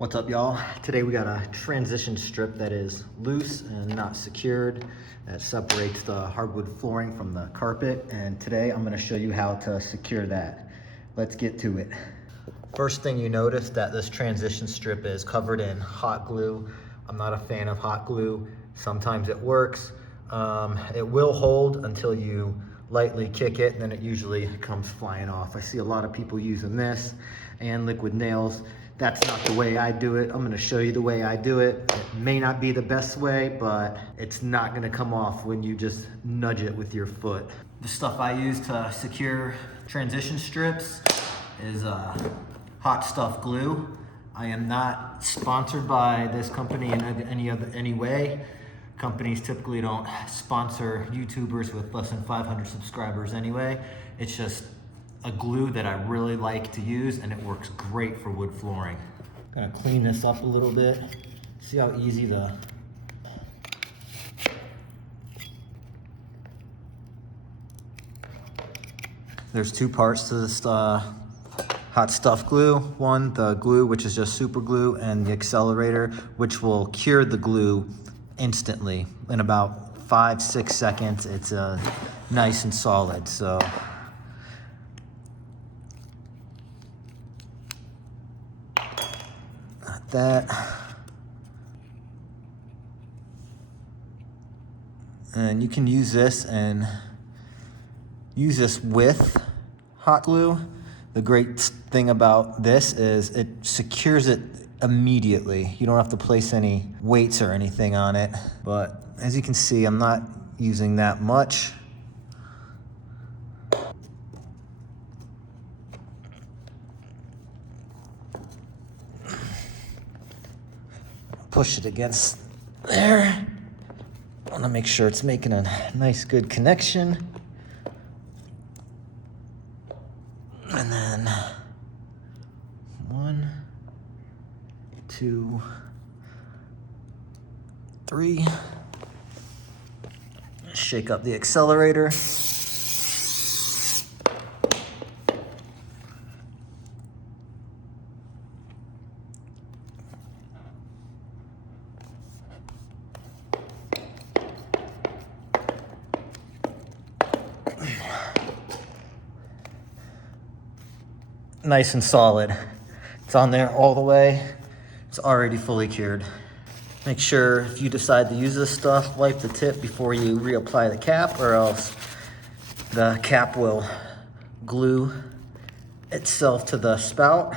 What's up, y'all? Today we got a transition strip that is loose and not secured that separates the hardwood flooring from the carpet, and today I'm going to show you how to secure that. Let's get to it. First thing you notice that this transition strip is covered in hot glue. I'm not a fan of hot glue. Sometimes it works. It will hold until you lightly kick it, and then it usually comes flying off. I see a lot of people using this and liquid nails. That's not the way I do it. I'm gonna show you the way I do it. It may not be the best way, but it's not gonna come off when you just nudge it with your foot. The stuff I use to secure transition strips is hot stuff glue. I am not sponsored by this company in any way. Companies typically don't sponsor YouTubers with less than 500 subscribers anyway. It's just a glue that I really like to use, and it works great for wood flooring. Gonna clean this up a little bit. See how easy there's two parts to this hot stuff glue. One, the glue, which is just super glue, and the accelerator, which will cure the glue instantly. In about 5-6 seconds, it's nice and solid. So that, and you can use this with hot glue. The great thing about this is it secures it immediately. You don't have to place any weights or anything on it, but as you can see, I'm not using that much. Push it against there. I want to make sure it's making a nice, good connection. And then 1, 2, 3. Shake up the accelerator. Nice and solid. It's on there all the way. It's already fully cured. Make sure if you decide to use this stuff, wipe the tip before you reapply the cap, or else the cap will glue itself to the spout.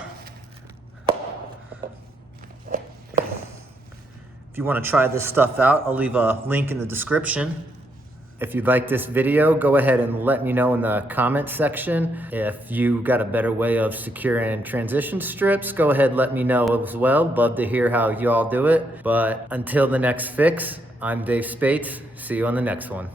If you want to try this stuff out, I'll leave a link in the description. If you like this video, go ahead and let me know in the comment section. If you got a better way of securing transition strips, go ahead and let me know as well. Love to hear how y'all do it. But until the next fix, I'm Dave Spates. See you on the next one.